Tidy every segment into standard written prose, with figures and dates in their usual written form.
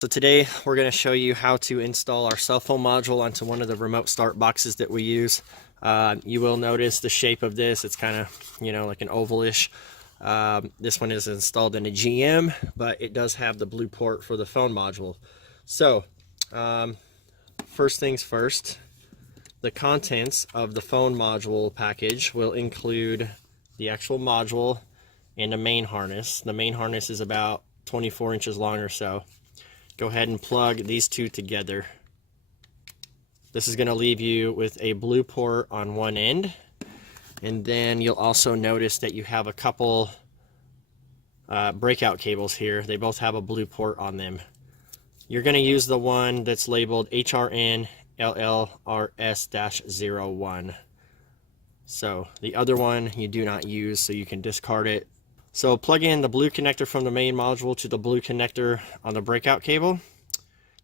So today we're going to show you how to install our cell phone module onto one of the remote start boxes that we use. You will notice the shape of this. It's kind of, like an ovalish. This one is installed in a GM, but it does have the blue port for the phone module. So first things first, the contents of the phone module package will include the actual module and a main harness. The main harness is about 24 inches long or so. Go ahead and plug these two together. This is going to leave you with a blue port on one end, and then you'll also notice that you have a couple breakout cables here. They both have a blue port on them. You're going to use the one that's labeled HRN LLRS-01. So the other one you do not use, so you can discard it. So plug in the blue connector from the main module to the blue connector on the breakout cable.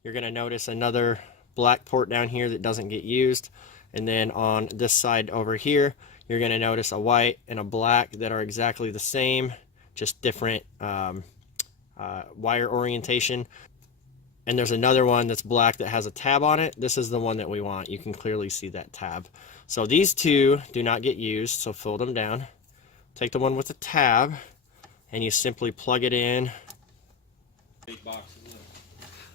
You're going to notice another black port down here that doesn't get used. And then on this side over here, you're going to notice a white and a black that are exactly the same, just different wire orientation. And there's another one that's black that has a tab on it. This is the one that we want. You can clearly see that tab. So these two do not get used, so fold them down. Take the one with the tab, and you simply plug it in.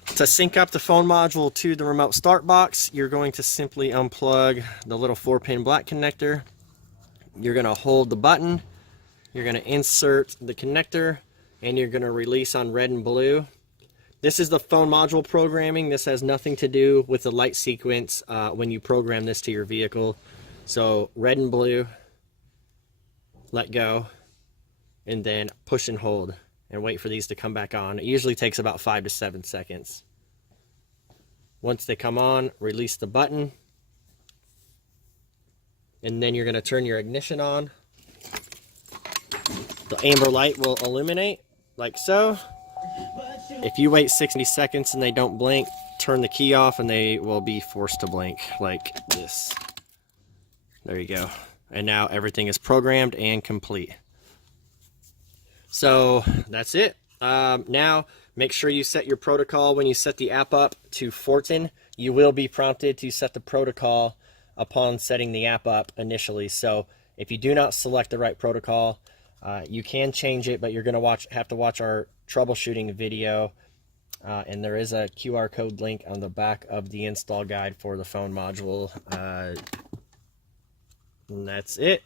To sync up the phone module to the remote start box, you're going to simply unplug the little 4-pin black connector. You're going to hold the button, you're going to insert the connector, and you're going to release on red and blue. This is the phone module programming. This has nothing to do with the light sequence when you program this to your vehicle. So red and blue, let go, and then push and hold and wait for these to come back on. It usually takes about 5 to 7 seconds. Once they come on, release the button, and then you're going to turn your ignition on. The amber light will illuminate like so. If you wait 60 seconds and they don't blink, turn the key off and they will be forced to blink like this. There you go. And now everything is programmed and complete. So that's it. Now make sure you set your protocol when you set the app up to Fortin. You will be prompted to set the protocol upon setting the app up initially. So if you do not select the right protocol, you can change it, but you're going to have to watch our troubleshooting video. And there is a QR code link on the back of the install guide for the phone module. And that's it.